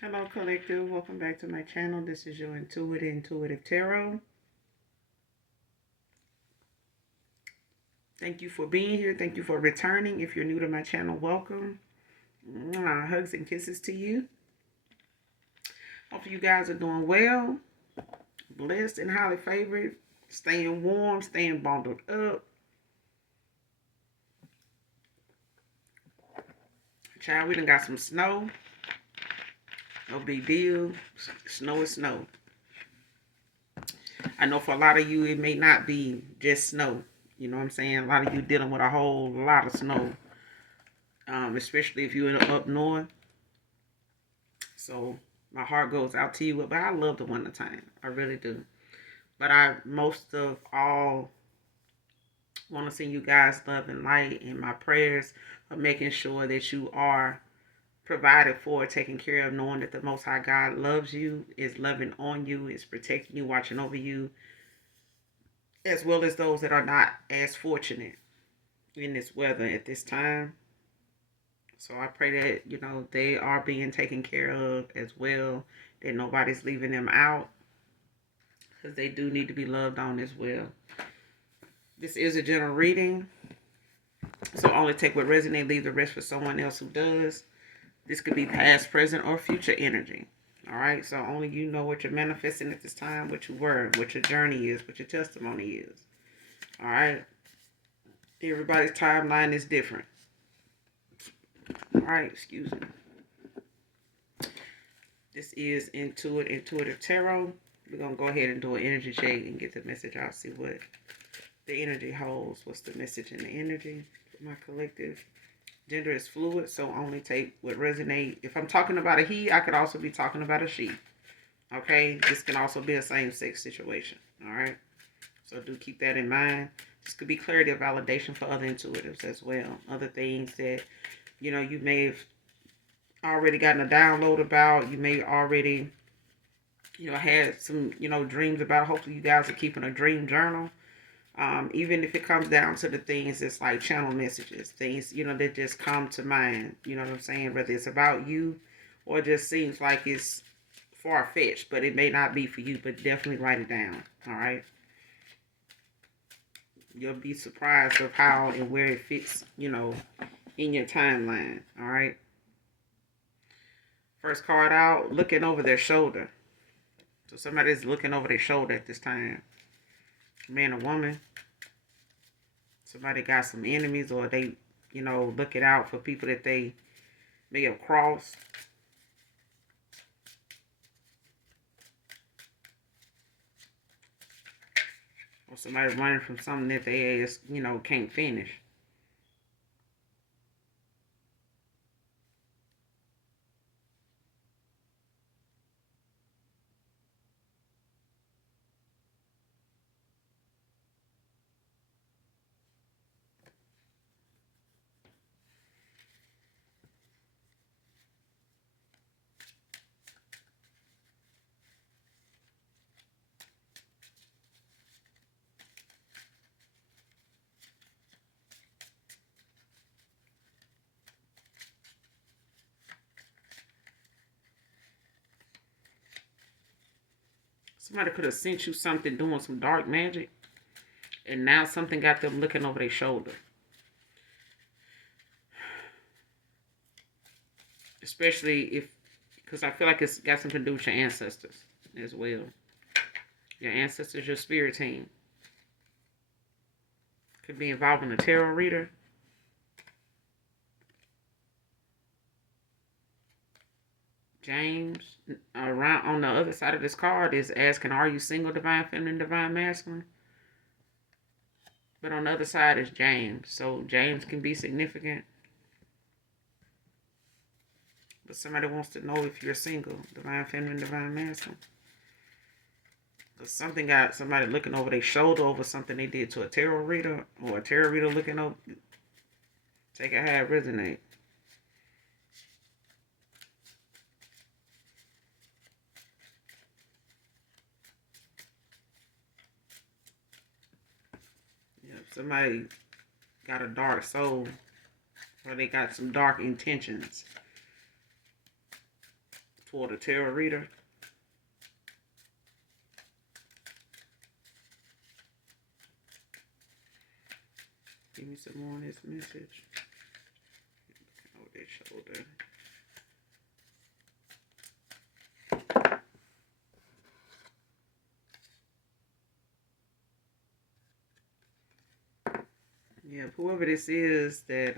Hello, collective. Welcome back to my channel. This is your Intuitive Tarot. Thank you for being here. Thank you for returning. If you're new to my channel, welcome. Hugs and kisses to you. Hope you guys are doing well, blessed and highly favored, staying warm, staying bundled up. Child, we done got some snow. No big deal. Snow is snow. I know for a lot of you, it may not be just snow. You know what I'm saying? A lot of you dealing with a whole lot of snow. Especially if you're up north. So my heart goes out to you. But I love the winter time. I really do. But I most of all want to send you guys love and light and my prayers of making sure that you are provided for, taken care of, knowing that the Most High God loves you, is loving on you, is protecting you, watching over you, as well as those that are not as fortunate in this weather at this time. So I pray that, they are being taken care of as well, that nobody's leaving them out, because they do need to be loved on as well. This is a general reading, so only take what resonates, leave the rest for someone else who does. This could be past, present, or future energy. All right, so only you know what you're manifesting at this time, what you were, what your journey is, what your testimony is. All right, everybody's timeline is different. All right, excuse me. This is Intuitive Tarot. We're going to go ahead and do an energy check and get the message out, see what the energy holds. What's the message in the energy for my collective? Gender is fluid, so only take what resonates. If I'm talking about a he, I could also be talking about a she. Okay? This can also be a same-sex situation. All right? So do keep that in mind. This could be clarity or validation for other intuitives as well. Other things that, you may have already gotten a download about. You may already, had some, dreams about. Hopefully you guys are keeping a dream journal. Even if it comes down to the things that's like channel messages, things, that just come to mind, you know what I'm saying? Whether it's about you or it just seems like it's far-fetched, but it may not be for you, but definitely write it down, all right? You'll be surprised of how and where it fits, in your timeline, all right? First card out, looking over their shoulder. So somebody's looking over their shoulder at this time. Man or woman. Somebody got some enemies, or they, looking out for people that they may have crossed. Or somebody running from something that they, can't finish. Somebody could have sent you something doing some dark magic, and now something got them looking over their shoulder. Especially if, because I feel like it's got something to do with your ancestors as well. Your ancestors, your spirit team. Could be involving a tarot reader. James. Around on the other side of this card is asking, are you single, divine feminine, divine masculine? But on the other side is James. So James can be significant. But somebody wants to know if you're single, divine feminine, divine masculine. Because something got somebody looking over their shoulder over something they did to a tarot reader, or a tarot reader looking over. Take it how it resonates. Somebody got a dark soul, or they got some dark intentions. for the tarot reader. Give me some more on this message. Over their shoulder. Yeah, whoever this is that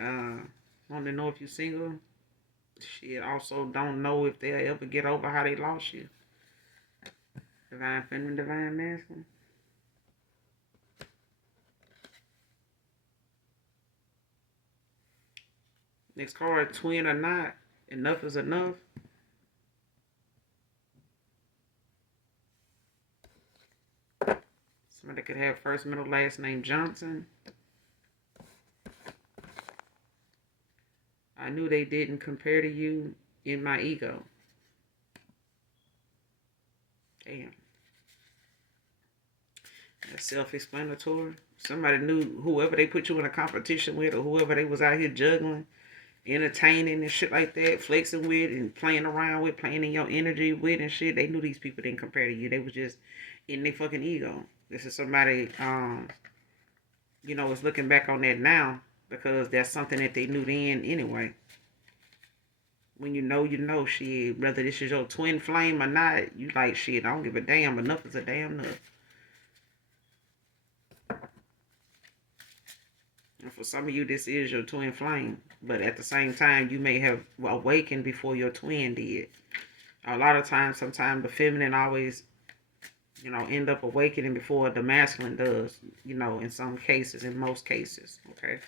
want to know if you're single, shit, also don't know if they'll ever get over how they lost you. Divine feminine, divine masculine. Next card, twin or not, enough is enough. Somebody could have first, middle, last name Johnson. I knew they didn't compare to you in my ego. Damn. That's self-explanatory. Somebody knew whoever they put you in a competition with or whoever they was out here juggling, entertaining and shit like that, flexing with and playing around with, playing in your energy with and shit. They knew these people didn't compare to you. They was just in their fucking ego. This is somebody, is looking back on that now because that's something that they knew then anyway. When you know, shit, whether this is your twin flame or not, you like, shit, I don't give a damn. Enough is a damn enough. And for some of you, this is your twin flame. But at the same time, you may have awakened before your twin did. A lot of times, sometimes the feminine always, end up awakening before the masculine does. In some cases, in most cases, okay?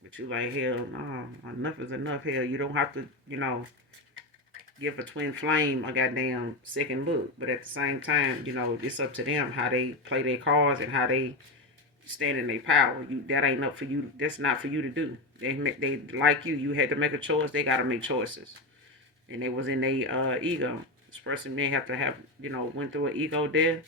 But you like, hell, no, enough is enough. Hell, you don't have to, give a twin flame a goddamn second look. But at the same time, it's up to them how they play their cards and how they stand in their power. That ain't up for you. That's not for you to do. They like you. You had to make a choice. They got to make choices. And they was in their ego. This person may have to have, went through an ego death.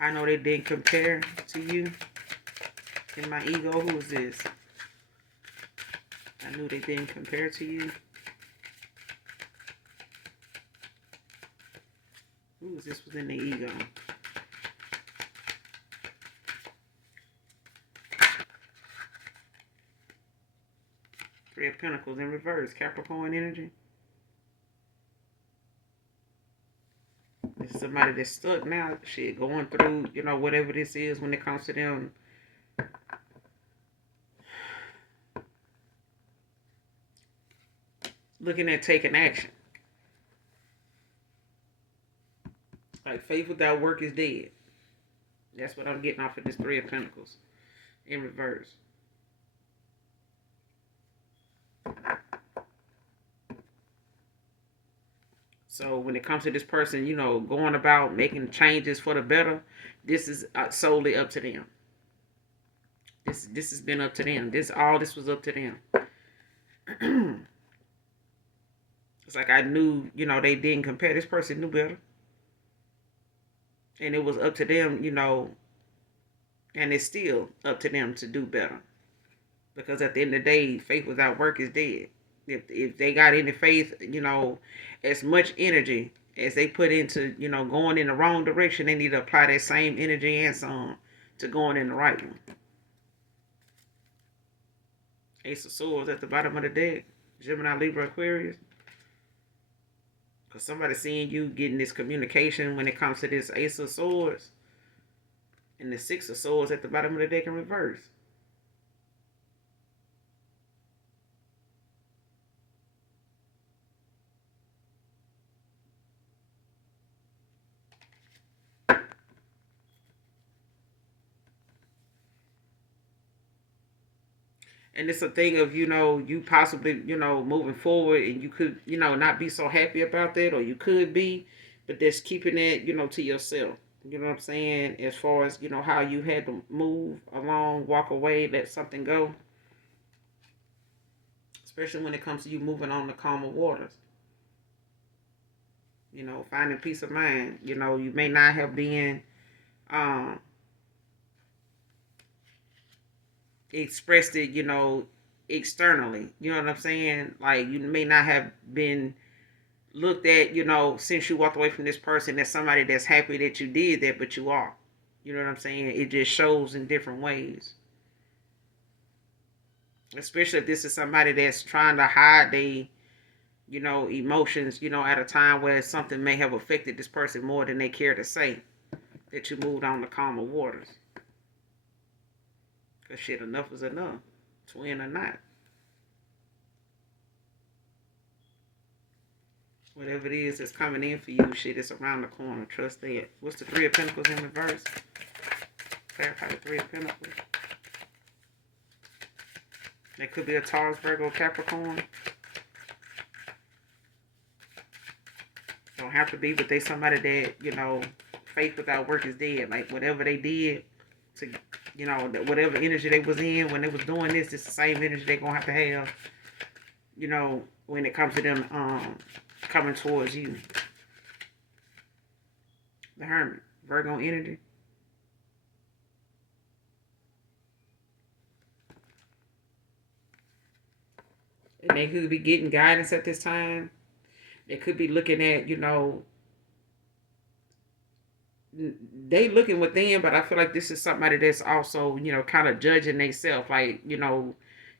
I know they didn't compare to you. In my ego, who is this? I knew they didn't compare to you. Who is this within the ego? Three of Pentacles in reverse. Capricorn energy. This is somebody that's stuck now. Shit, going through, whatever this is when it comes to them. Looking at taking action. Like faith without work is dead. That's what I'm getting off of this Three of Pentacles in reverse. So when it comes to this person, going about making changes for the better, this is solely up to them. This has been up to them. This was up to them. It's like I knew, they didn't compare. This person knew better. And it was up to them, and it's still up to them to do better. Because at the end of the day, faith without work is dead. If they got any faith, as much energy as they put into, going in the wrong direction, they need to apply that same energy and some to going in the right one. Ace of Swords at the bottom of the deck. Gemini, Libra, Aquarius. Because somebody's seeing you getting this communication when it comes to this Ace of Swords. And the Six of Swords at the bottom of the deck in reverse. And it's a thing of, you possibly, moving forward and you could, not be so happy about that, or you could be, but just keeping it, to yourself. You know what I'm saying? As far as, how you had to move along, walk away, let something go. Especially when it comes to you moving on to calmer waters. Finding peace of mind. You may not have been, expressed it, externally. You know what I'm saying? Like, you may not have been looked at, since you walked away from this person, as somebody that's happy that you did that, but you are. You know what I'm saying? It just shows in different ways. Especially if this is somebody that's trying to hide their, emotions, at a time where something may have affected this person more than they care to say, that you moved on to calmer waters. Because shit, enough is enough. Twin or not. Whatever it is that's coming in for you, shit, it's around the corner. Trust that. What's the Three of Pentacles in reverse? Clarify the Three of Pentacles. That could be a Taurus, Virgo, Capricorn. Don't have to be, but they somebody that, faith without work is dead. Like, whatever they did to, whatever energy they was in when they was doing this, it's the same energy they're going to have, when it comes to them coming towards you. The Hermit, Virgo energy. And they could be getting guidance at this time. They could be looking at, they looking within, but I feel like this is somebody that's also, kind of judging themselves, like,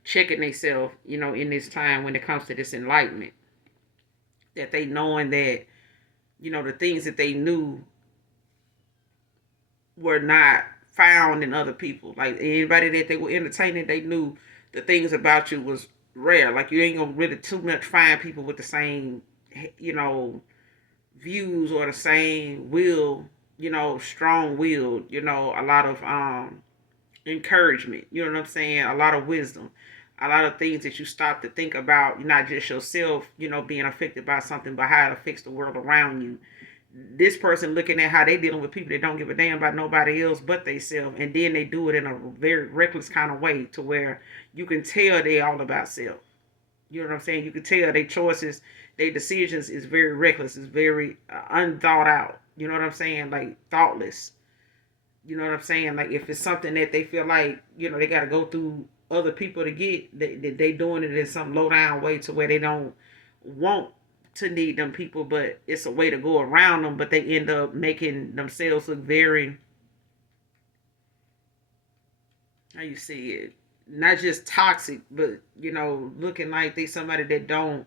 checking themselves, in this time when it comes to this enlightenment. That they knowing that, the things that they knew were not found in other people. Like, anybody that they were entertaining, they knew the things about you was rare. Like, you ain't gonna really too much find people with the same, views or the same will, strong willed, a lot of encouragement, you know what I'm saying? A lot of wisdom, a lot of things that you stop to think about, not just yourself, being affected by something, but how it affects the world around you. This person looking at how they dealing with people that don't give a damn about nobody else but they self, and then they do it in a very reckless kind of way to where you can tell they all about self. You know what I'm saying? You can tell their choices, their decisions is very reckless. It's very unthought out. You know what I'm saying? Like, thoughtless. You know what I'm saying? Like, if it's something that they feel like, they got to go through other people to get, they doing it in some low down way to where they don't want to need them people, but it's a way to go around them, but they end up making themselves look very, how you see it, not just toxic, but, looking like they somebody that don't,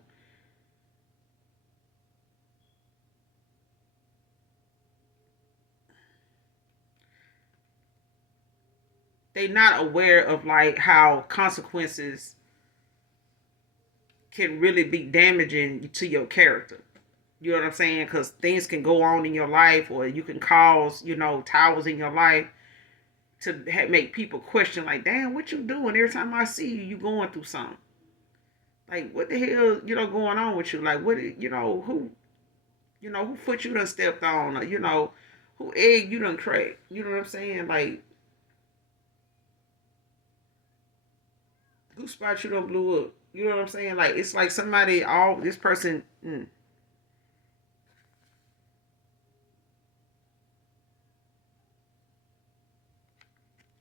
they not aware of like how consequences can really be damaging to your character. You know what I'm saying? Because things can go on in your life, or you can cause, towers in your life to make people question, like, damn, what you doing? Every time I see you, you going through something. Like, what the hell, going on with you? Like, what, who foot you done stepped on? Or, who egg you done cracked? You know what I'm saying? Like, who spot you done blew up? You know what I'm saying? Like, it's like somebody, this person, and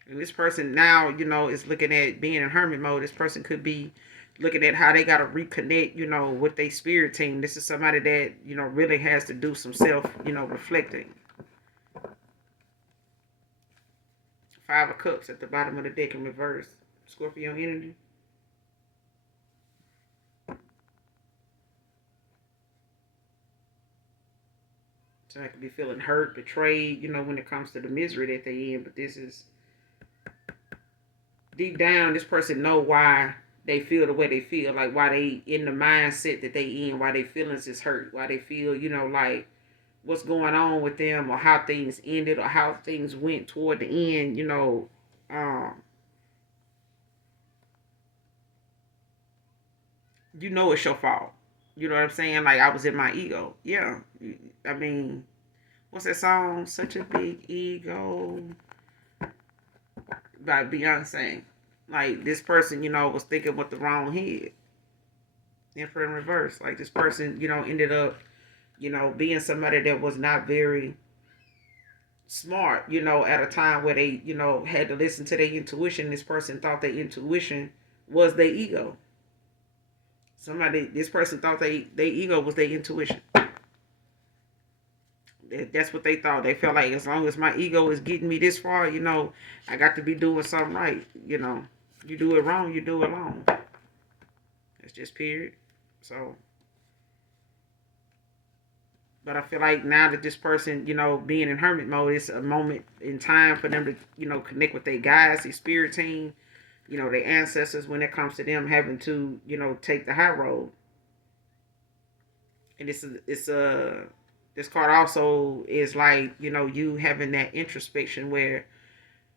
this person now, is looking at being in hermit mode. This person could be looking at how they got to reconnect, with their spirit team. This is somebody that, really has to do some self, reflecting. Five of Cups at the bottom of the deck in reverse. Scorpio energy. So I could be feeling hurt, betrayed, when it comes to the misery that they in. But this is, deep down, this person know why they feel the way they feel. Like, why they in the mindset that they in. Why their feelings is hurt. Why they feel, like, what's going on with them, or how things ended, or how things went toward the end, it's your fault. You know what I'm saying? Like, I was in my ego. Yeah. I mean, what's that song? Such a Big Ego by Beyonce. Like, this person, was thinking with the wrong head. Emperor in reverse. Like, this person, ended up, being somebody that was not very smart, at a time where they, had to listen to their intuition. This person thought their intuition was their ego. This person thought their ego was their intuition. That's what they thought. They felt like as long as my ego is getting me this far, I got to be doing something right. You do it wrong, you do it wrong. That's just period. So, but I feel like now that this person, being in hermit mode, it's a moment in time for them to, connect with their guides, their spirit team, their ancestors when it comes to them having to, take the high road. And this card also is like, you having that introspection where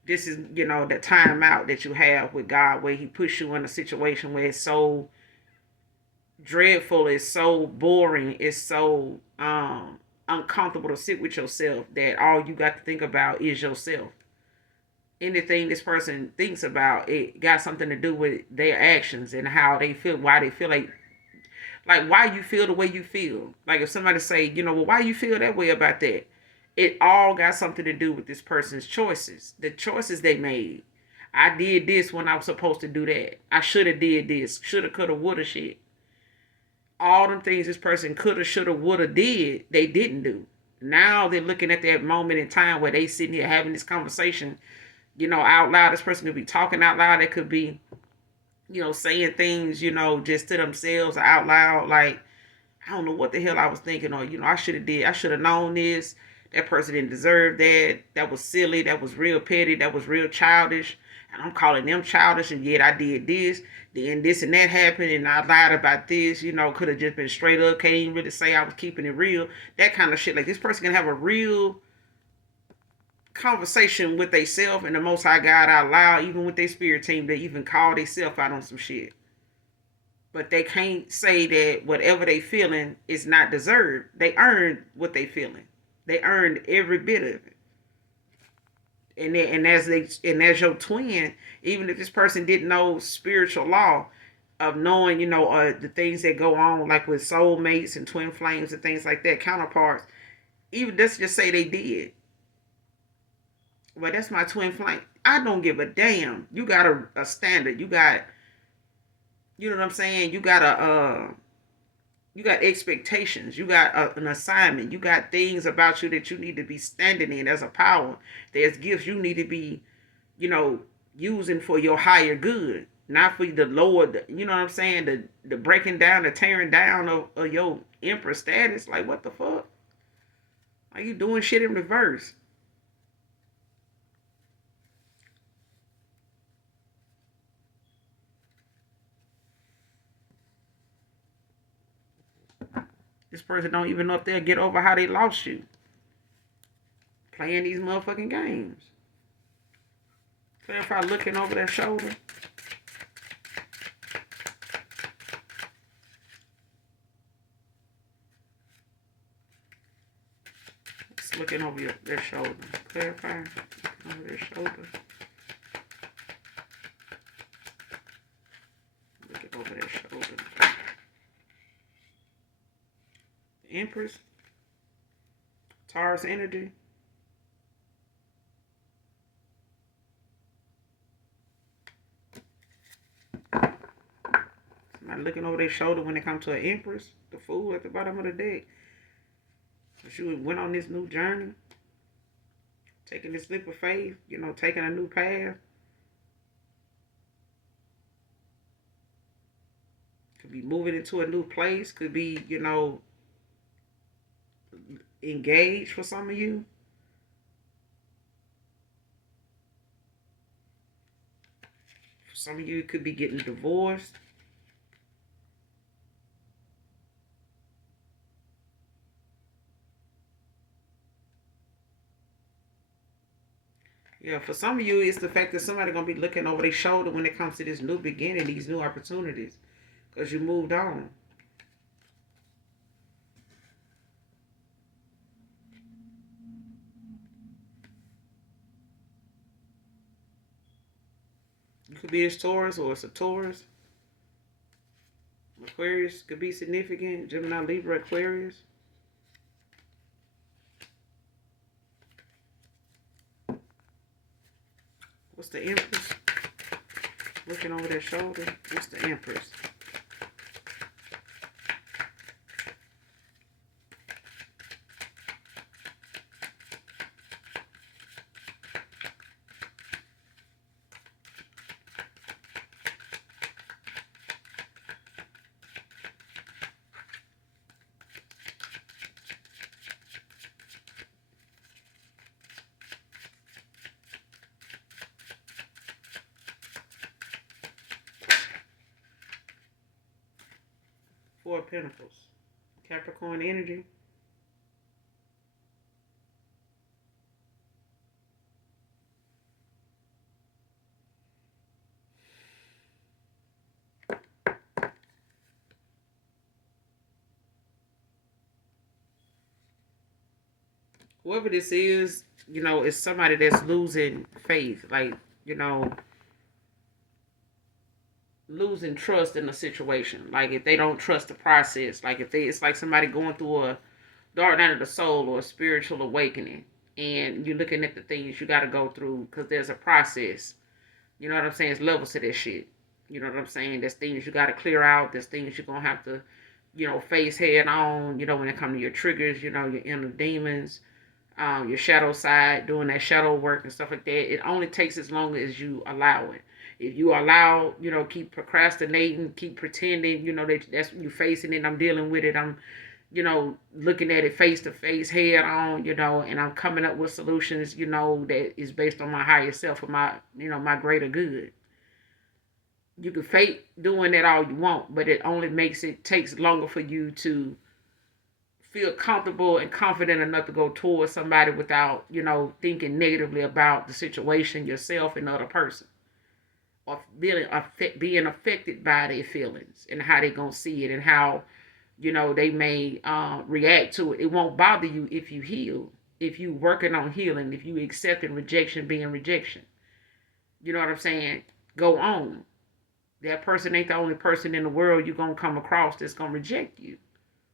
this is, the time out that you have with God, where He puts you in a situation where it's so dreadful, it's so boring, it's so uncomfortable to sit with yourself that all you got to think about is yourself. Anything this person thinks about, it got something to do with their actions and how they feel, why they feel like why you feel the way you feel. Like if somebody say, well, why you feel that way about that? It all got something to do with this person's choices, the choices they made. I did this when I was supposed to do that. I should have did this. Shoulda, coulda, woulda shit. All them things this person coulda, shoulda, woulda did, they didn't do. Now they're looking at that moment in time where they sitting here having this conversation, out loud. This person could be talking out loud. They could be, saying things, just to themselves or out loud. Like, I don't know what the hell I was thinking, or, I should have known this. That person didn't deserve that. That was silly. That was real petty. That was real childish. And I'm calling them childish, and yet I did this. Then this and that happened, and I lied about this. Could have just been straight up. Can't even really say I was keeping it real. That kind of shit. Like, this person can have a real conversation with themselves and the Most High God out loud, even with their spirit team. They even call themselves out on some shit. But they can't say that whatever they feeling is not deserved. They earned what they feeling. They earned every bit of it. And as your twin, even if this person didn't know spiritual law of knowing, the things that go on, like with soulmates and twin flames and things like that, counterparts, even let's just say they did. Well, that's my twin flame. I don't give a damn. You got a standard. You got, you know what I'm saying? You got expectations. You got an assignment. You got things about you that you need to be standing in as a power. There's gifts you need to be, using for your higher good, not for the lower. You know what I'm saying? The breaking down, the tearing down of your emperor status. Like, what the fuck? Are you doing shit in reverse? This person don't even know if they'll get over how they lost you. Playing these motherfucking games. Clarify looking over their shoulder. It's looking over their shoulder. Clarify looking over their shoulder. Looking over their shoulder. Empress, Taurus energy. Somebody looking over their shoulder when it comes to an Empress, the Fool at the bottom of the deck. So she went on this new journey, taking this leap of faith, taking a new path. Could be moving into a new place. Could be, engaged for some of you. For some of you, it could be getting divorced. Yeah, for some of you, it's the fact that somebody's going to be looking over their shoulder when it comes to this new beginning, these new opportunities, because you moved on. It could be a Taurus or it's a Taurus. Aquarius could be significant. Gemini, Libra, Aquarius. What's the Empress? Looking over their shoulder. What's the Empress? Four of Pentacles. Capricorn energy. Whoever this is, is somebody that's losing faith. Like, losing trust in the situation. Like if they don't trust the process. Like it's like somebody going through a dark night of the soul or a spiritual awakening. And you're looking at the things you got to go through because there's a process. You know what I'm saying? It's levels to that shit. You know what I'm saying? There's things you got to clear out. There's things you're going to have to, face head on, when it comes to your triggers, your inner demons, your shadow side, doing that shadow work and stuff like that. It only takes as long as you allow it. If you allow, keep procrastinating, keep pretending, that's you facing it. I'm dealing with it. I'm, looking at it face to face, head on, and I'm coming up with solutions, that is based on my higher self or my, my greater good. You can fake doing that all you want, but it only takes longer for you to feel comfortable and confident enough to go towards somebody without, thinking negatively about the situation, yourself, and the other person. Or being affected by their feelings and how they gonna see it and how they may react to it. It won't bother you if you heal, if you working on healing, if you accepting rejection being rejection. You know what I'm saying? Go on. That person ain't the only person in the world you're gonna come across that's gonna reject you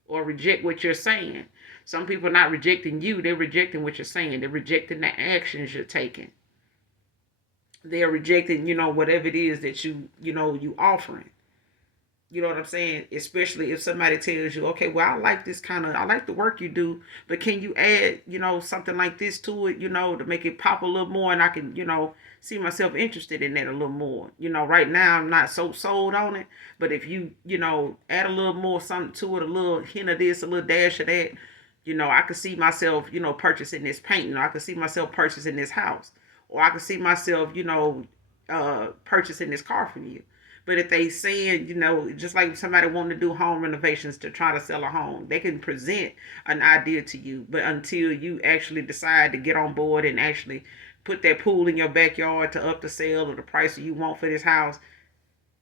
or reject what you're saying. Some people are not rejecting you, they're rejecting what you're saying. They're rejecting the actions you're taking. They're rejecting, whatever it is that you offering. You know what I'm saying? Especially if somebody tells you, okay, well, I like the work you do, but can you add, something like this to it, to make it pop a little more and I can, see myself interested in that a little more. Right now I'm not so sold on it, but if you, add a little more something to it, a little hint of this, a little dash of that, I could see myself, purchasing this painting. I could see myself purchasing this house. Or I could see myself, purchasing this car from you. But if they saying, just like somebody wanting to do home renovations to try to sell a home, they can present an idea to you. But until you actually decide to get on board and actually put that pool in your backyard to up the sale or the price that you want for this house,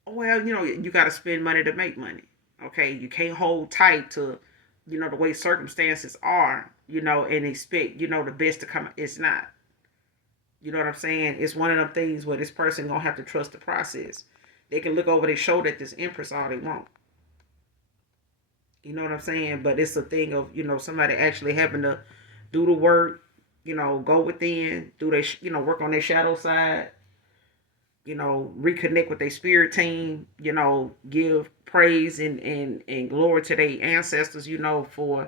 well, you got to spend money to make money. Okay, you can't hold tight to, the way circumstances are, and expect, the best to come. It's not. You know what I'm saying? It's one of them things where this person gonna have to trust the process. They can look over their shoulder at this Empress all they want. You know what I'm saying? But it's a thing of, somebody actually having to do the work, go within, do their, work on their shadow side, reconnect with their spirit team, give praise and glory to their ancestors, for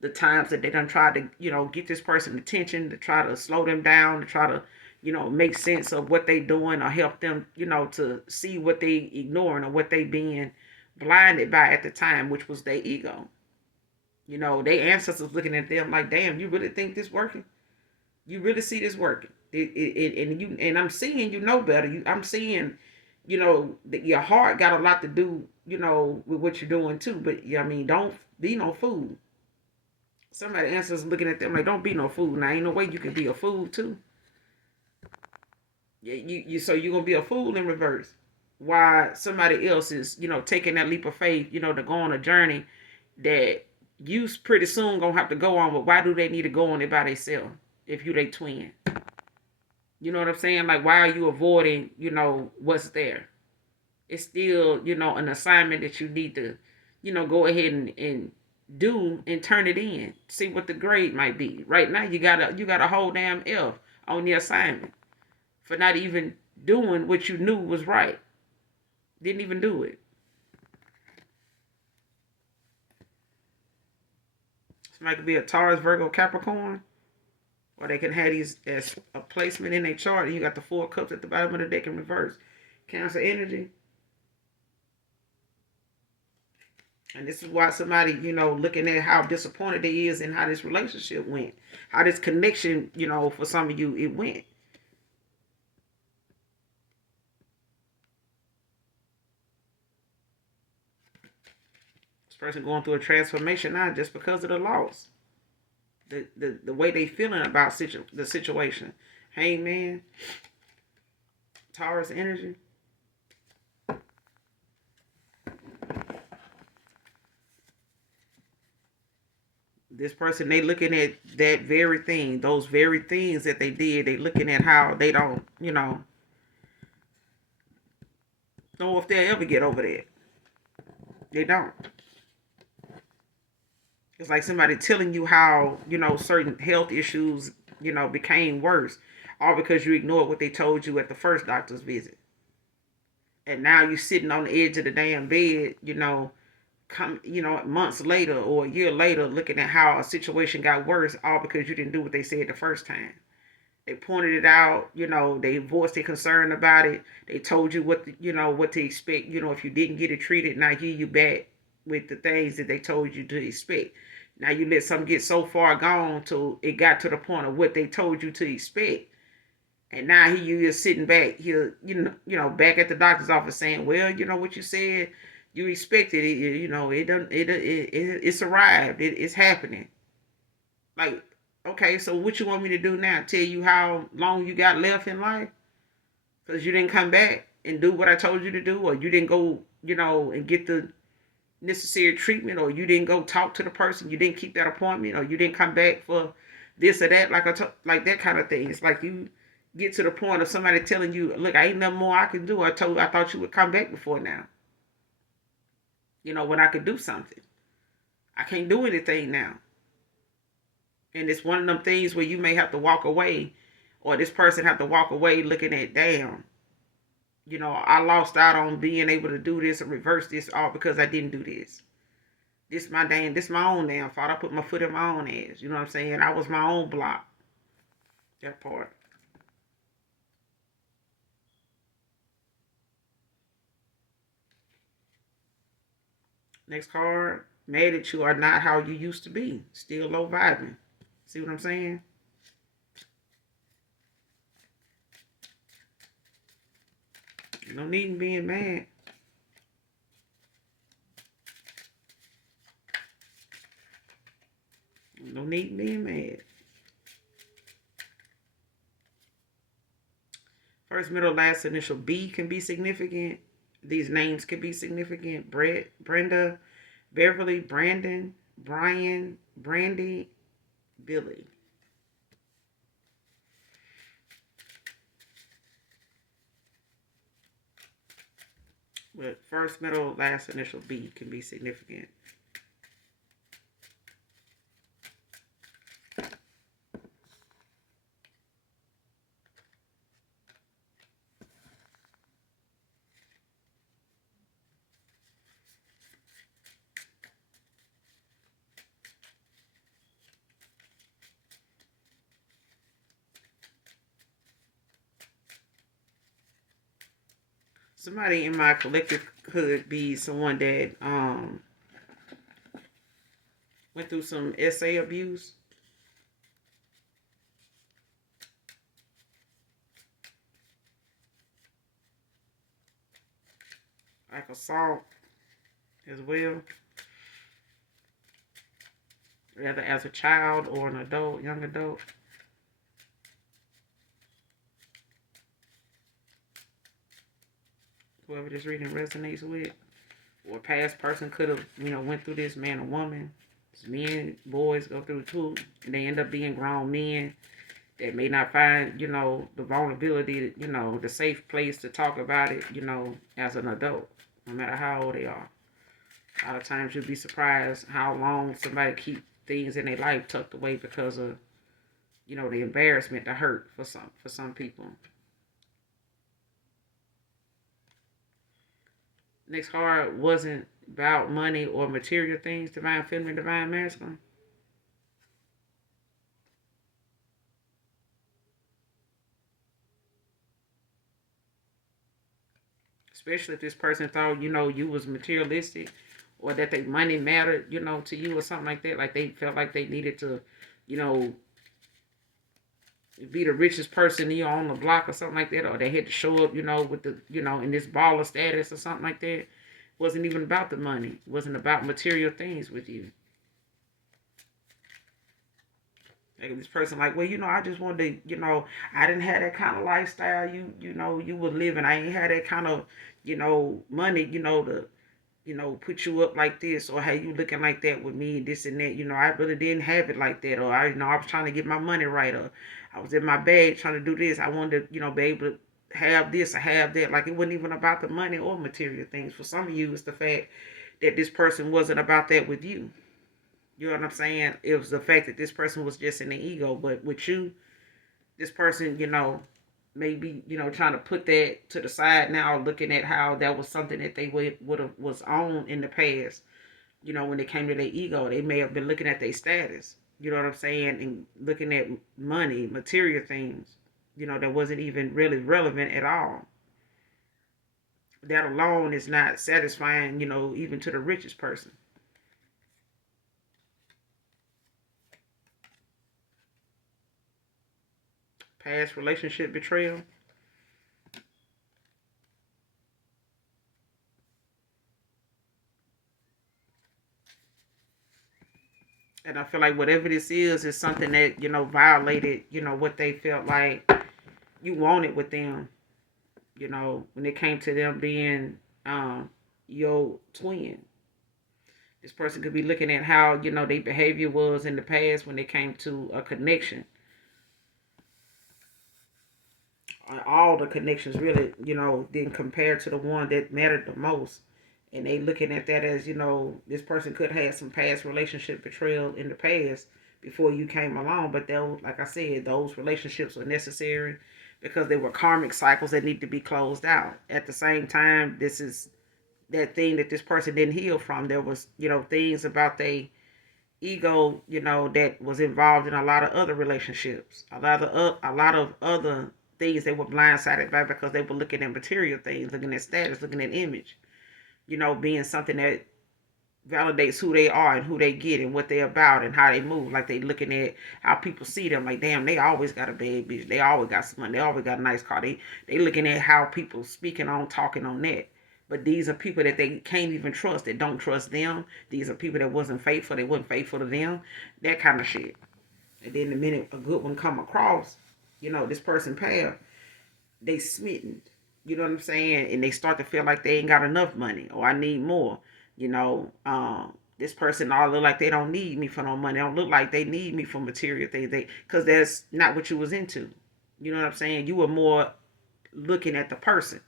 the times that they done tried to, get this person attention, to try to slow them down, to try to, make sense of what they doing or help them, to see what they ignoring or what they being blinded by at the time, which was their ego. Their ancestors looking at them like, damn, you really think this working? You really see this working? And I'm seeing better. I'm seeing, that your heart got a lot to do, with what you're doing too. But don't be no fool. Somebody answers looking at them like, don't be no fool. Now ain't no way you can be a fool too. So you're gonna be a fool in reverse. Why somebody else is, taking that leap of faith, to go on a journey that you pretty soon gonna have to go on. But why do they need to go on it by themselves if you they twin? You know what I'm saying? Like, why are you avoiding, what's there? It's still, an assignment that you need to, go ahead and do and turn it in. See what the grade might be. Right now you got a whole damn F on the assignment for not even, doing what you knew was right. Didn't even do it. Somebody could be a Taurus, Virgo, Capricorn, or they can have these as a placement in their chart, and you got the 4 cups at the bottom of the deck in reverse. Cancer energy. And this is why somebody, looking at how disappointed they is in how this relationship went, how this connection, for some of you, it went. This person going through a transformation now just because of the loss. The way they feeling about the situation. Hey, man. Taurus energy. This person, they looking at that very thing, those very things that they did. They looking at how they don't, know if they'll ever get over that. They don't. It's like somebody telling you how, certain health issues, became worse, all because you ignored what they told you at the first doctor's visit. And now you're sitting on the edge of the damn bed, months later or a year later, looking at how a situation got worse, all because you didn't do what they said the first time. They pointed it out, they voiced their concern about it. They told you what to expect, if you didn't get it treated. Now here you back with the things that they told you to expect. Now you let something get so far gone till it got to the point of what they told you to expect. And now you is sitting back here, back at the doctor's office saying, well, what you said, you expected it, it's arrived, it's happening. Like, okay, so what you want me to do now? Tell you how long you got left in life? Because you didn't come back and do what I told you to do, or you didn't go, and get the necessary treatment, or you didn't go talk to the person, you didn't keep that appointment, or you didn't come back for this or that, like that kind of thing. It's like you get to the point of somebody telling you, look, I ain't nothing more I can do. I thought you would come back before now. When I could do something. I can't do anything now. And it's one of them things where you may have to walk away, or this person have to walk away looking at, damn, I lost out on being able to do this or reverse this all because I didn't do this. This my own damn fault. I put my foot in my own ass. You know what I'm saying? I was my own block. That part. Next card. Mad that you are not how you used to be. Still low vibing. See what I'm saying? No need in being mad. No need in being mad. First, middle, last initial B can be significant. These names can be significant. Brenda, Beverly, Brandon, Brian, Brandy, Billy. But first, middle, last initial B can be significant. Somebody in my collective could be someone that went through some SA abuse. Like assault as well. Whether as a child or an adult, young adult. Whoever this reading resonates with. Or a past person could have, went through this, man or woman. Men, boys go through too. And they end up being grown men that may not find, the vulnerability, the safe place to talk about it, as an adult, no matter how old they are. A lot of times you'll be surprised how long somebody keep things in their life tucked away because of, the embarrassment, the hurt for some people. Next card wasn't about money or material things. Divine feminine, divine masculine. Especially if this person thought, you was materialistic, or that they money mattered, to you or something like that. Like they felt like they needed to, you know, be the richest person on the block or something like that, or they had to show up, with the, in this baller status or something like that. It wasn't even about the money. It wasn't about material things with you. Like this person, like, well, I just wanted to, I didn't have that kind of lifestyle. You were living. I ain't had that kind of, money, to, put you up like this, or hey, you looking like that with me, this and that. I really didn't have it like that, or I was trying to get my money right, or I was in my bag trying to do this. I wanted to, be able to have this or have that. Like it wasn't even about the money or material things. For some of you, it's the fact that this person wasn't about that with you. You know what I'm saying? It was the fact that this person was just in the ego, but with you, this person, maybe trying to put that to the side now, looking at how that was something that they would have was on in the past. When it came to their ego, they may have been looking at their status. You know what I'm saying, and looking at money, material things. That wasn't even really relevant at all. That alone is not satisfying. Even to the richest person. Past relationship betrayal. And I feel like whatever this is something that, violated, what they felt like you wanted with them, when it came to them being your twin. This person could be looking at how, their behavior was in the past when it came to a connection. All the connections really, didn't compare to the one that mattered the most. And they looking at that as, this person could have some past relationship betrayal in the past before you came along. But those, like I said, those relationships were necessary because they were karmic cycles that need to be closed out. At the same time, this is that thing that this person didn't heal from. There was, things about their ego, that was involved in a lot of other relationships, a lot of other things they were blindsided by because they were looking at material things, looking at status, looking at image, being something that validates who they are and who they get and what they're about and how they move. Like they looking at how people see them. Like, damn, they always got a bad bitch. They always got some money. They always got a nice car. They looking at how people speaking on, talking on that. But these are people that they can't even trust, that don't trust them. These are people that wasn't faithful. They wasn't faithful to them. That kind of shit. And then the minute a good one come across, this person path, they smitten. You know what I'm saying? And they start to feel like they ain't got enough money or I need more. This person all look like they don't need me for no money. They don't look like they need me for material things. Because that's not what you was into. You know what I'm saying? You were more looking at the person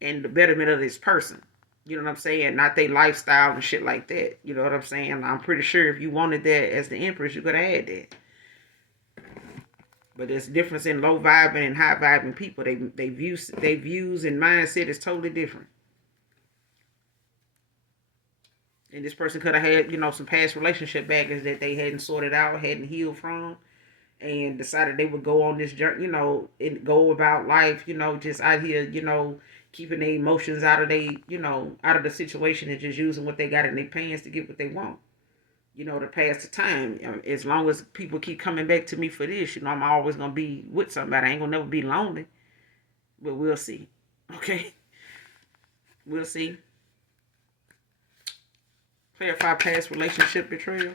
and the betterment of this person. You know what I'm saying? Not their lifestyle and shit like that. You know what I'm saying? I'm pretty sure if you wanted that as the empress, you could have had that. But there's a difference in low vibing and high vibing people. They views and mindset is totally different. And this person could have had, some past relationship baggage that they hadn't sorted out, hadn't healed from, and decided they would go on this journey, and go about life, just out here, keeping their emotions out of out of the situation and just using what they got in their pants to get what they want. To pass the time. As long as people keep coming back to me for this, I'm always gonna be with somebody. I ain't gonna never be lonely. But we'll see. Okay, we'll see. Clarify past relationship betrayal.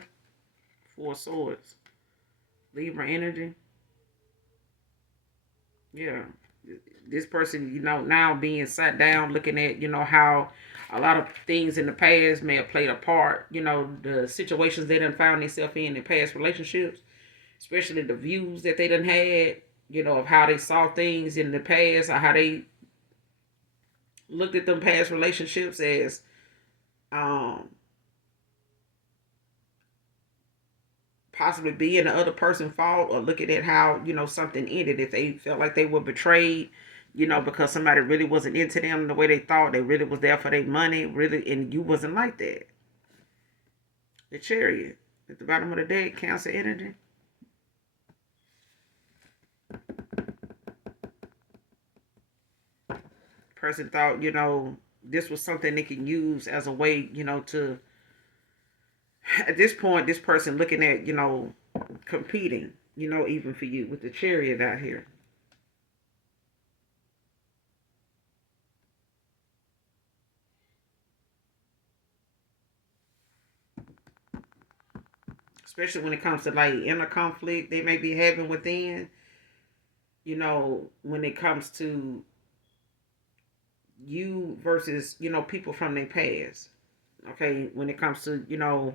Four swords. Libra energy. Yeah. This person, now being sat down, looking at, how a lot of things in the past may have played a part. The situations they done found themselves in past relationships, especially the views that they done had, of how they saw things in the past or how they looked at them past relationships as um possibly being the other person's fault, or looking at how something ended, if they felt like they were betrayed, because somebody really wasn't into them the way they thought. They really was there for their money, really, and you wasn't like that. The Chariot at the bottom of the deck, Cancer energy. Person thought, this was something they can use as a way, to, at this point, this person looking at, competing, even for you with the Chariot out here. Especially when it comes to like inner conflict they may be having within, when it comes to you versus, people from their past. Okay, when it comes to,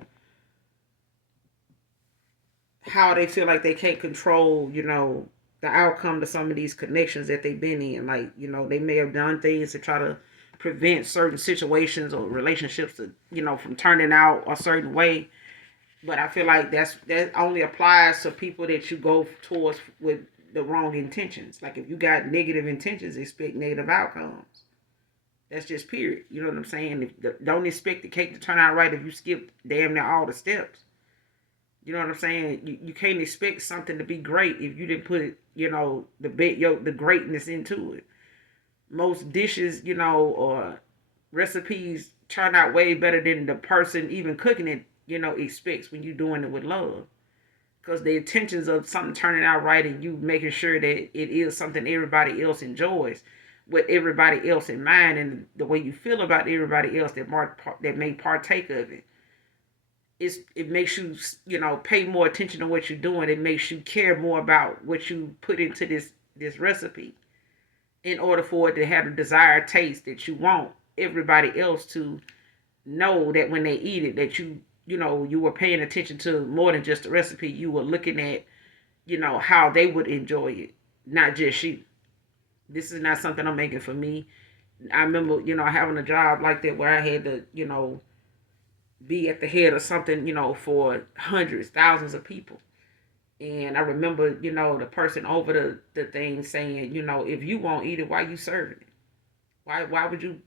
how they feel like they can't control, the outcome to some of these connections that they've been in. Like, they may have done things to try to prevent certain situations or relationships to, from turning out a certain way. But I feel like that only applies to people that you go towards with the wrong intentions. Like if you got negative intentions, expect negative outcomes. That's just period. You know what I'm saying? Don't expect the cake to turn out right if you skip damn near all the steps. You know what I'm saying? You can't expect something to be great if you didn't put, the greatness into it. Most dishes, or recipes turn out way better than the person even cooking it, expects when you're doing it with love. Because the intentions of something turning out right and you making sure that it is something everybody else enjoys with everybody else in mind and the way you feel about everybody else that may partake of it. It makes you, pay more attention to what you're doing. It makes you care more about what you put into this recipe in order for it to have the desired taste that you want everybody else to know that when they eat it that you were paying attention to more than just the recipe. You were looking at, how they would enjoy it, not just you. This is not something I'm making for me. I remember, having a job like that where I had to, be at the head of something, for hundreds, thousands of people. And I remember, the person over the thing saying, if you won't eat it, why you serving it? Why would you?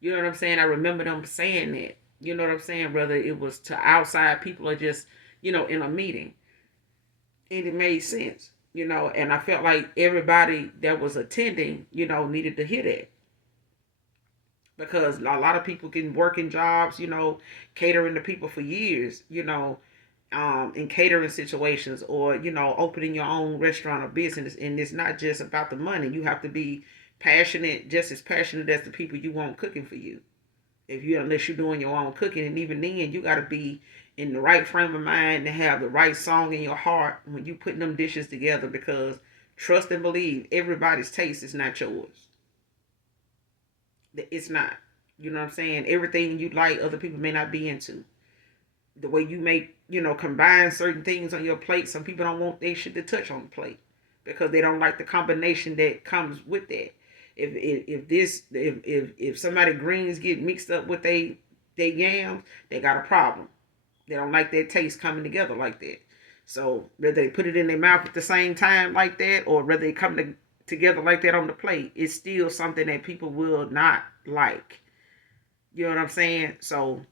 You know what I'm saying? I remember them saying that. You know what I'm saying? Whether it was to outside people or just, in a meeting. And it made sense, and I felt like everybody that was attending, needed to hear that. Because a lot of people can work in jobs, catering to people for years, in catering situations or, opening your own restaurant or business. And it's not just about the money. You have to be passionate, just as passionate as the people you want cooking for you. Unless you're doing your own cooking, and even then you got to be in the right frame of mind to have the right song in your heart when you putting them dishes together, because trust and believe everybody's taste is not yours. It's not. You know what I'm saying? Everything you like other people may not be into. The way you make, combine certain things on your plate, some people don't want their shit to touch on the plate because they don't like the combination that comes with that. If somebody greens get mixed up with they yams, they got a problem. They don't like their taste coming together like that. So whether they put it in their mouth at the same time like that, or whether they come together like that on the plate, it's still something that people will not like. You know what I'm saying? So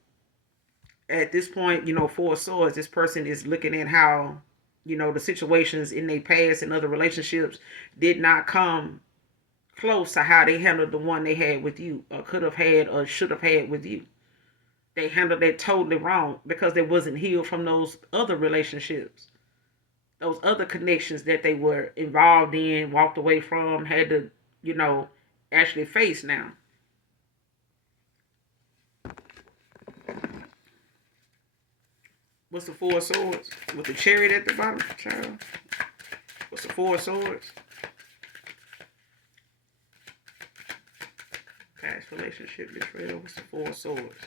at this point, Four of Swords, this person is looking at how, the situations in their past and other relationships did not come close to how they handled the one they had with you, or could have had, or should have had with you. They handled that totally wrong because they wasn't healed from those other relationships, those other connections that they were involved in, walked away from, had to, actually face now. What's the Four of Swords? With the Chariot at the bottom, child. What's the Four of Swords? Past relationship betrayal. What's the Four of Swords?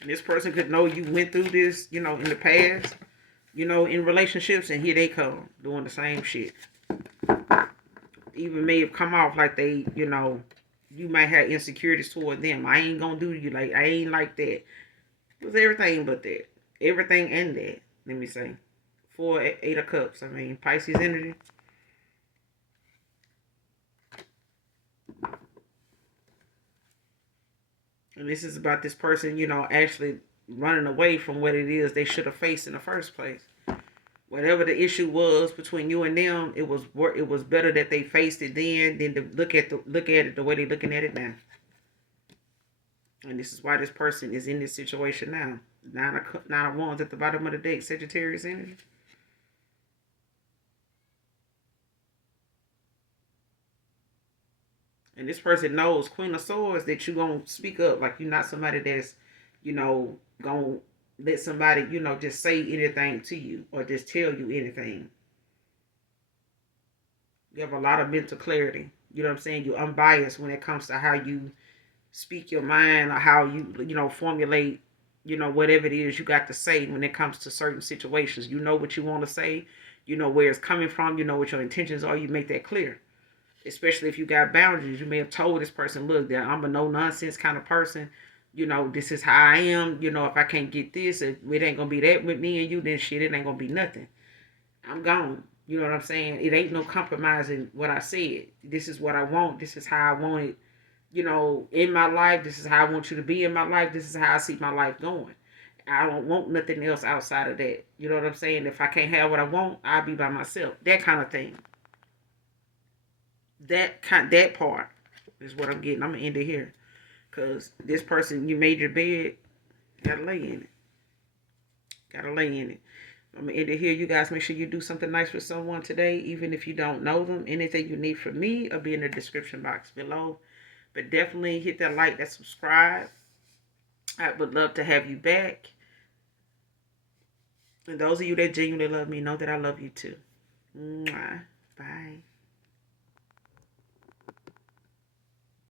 And this person could know you went through this, in the past, in relationships, and here they come doing the same shit. Even may have come off like they, you might have insecurities toward them. I ain't gonna do you like, I ain't like that. It was everything but that. Everything and that, let me say. for 8 of Cups. I mean, Pisces energy. And this is about this person, actually running away from what it is they should have faced in the first place. Whatever the issue was between you and them, it was better that they faced it then than to look at it the way they're looking at it now. And this is why this person is in this situation now. Nine of Wands at the bottom of the deck, Sagittarius energy. And this person knows, Queen of Swords, that you're going to speak up. Like, you're not somebody that's, going to let somebody, just say anything to you or just tell you anything. You have a lot of mental clarity. You know what I'm saying? You're unbiased when it comes to how you speak your mind, or how you, formulate, whatever it is you got to say when it comes to certain situations. You know what you want to say. You know where it's coming from. You know what your intentions are. You make that clear. Especially if you got boundaries. You may have told this person, look, that I'm a no-nonsense kind of person. This is how I am. If I can't get this, if it ain't going to be that with me and you, then shit, it ain't going to be nothing. I'm gone. You know what I'm saying? It ain't no compromising what I said. This is what I want. This is how I want it, in my life. This is how I want you to be in my life. This is how I see my life going. I don't want nothing else outside of that. You know what I'm saying? If I can't have what I want, I'll be by myself. That kind of thing. That part is what I'm getting. I'm gonna end it here, cause this person, you made your bed, gotta lay in it. Gotta lay in it. I'm gonna end it here. You guys make sure you do something nice for someone today, even if you don't know them. Anything you need from me will be in the description box below. But definitely hit that like, that subscribe. I would love to have you back. And those of you that genuinely love me know that I love you too. Mwah. Bye.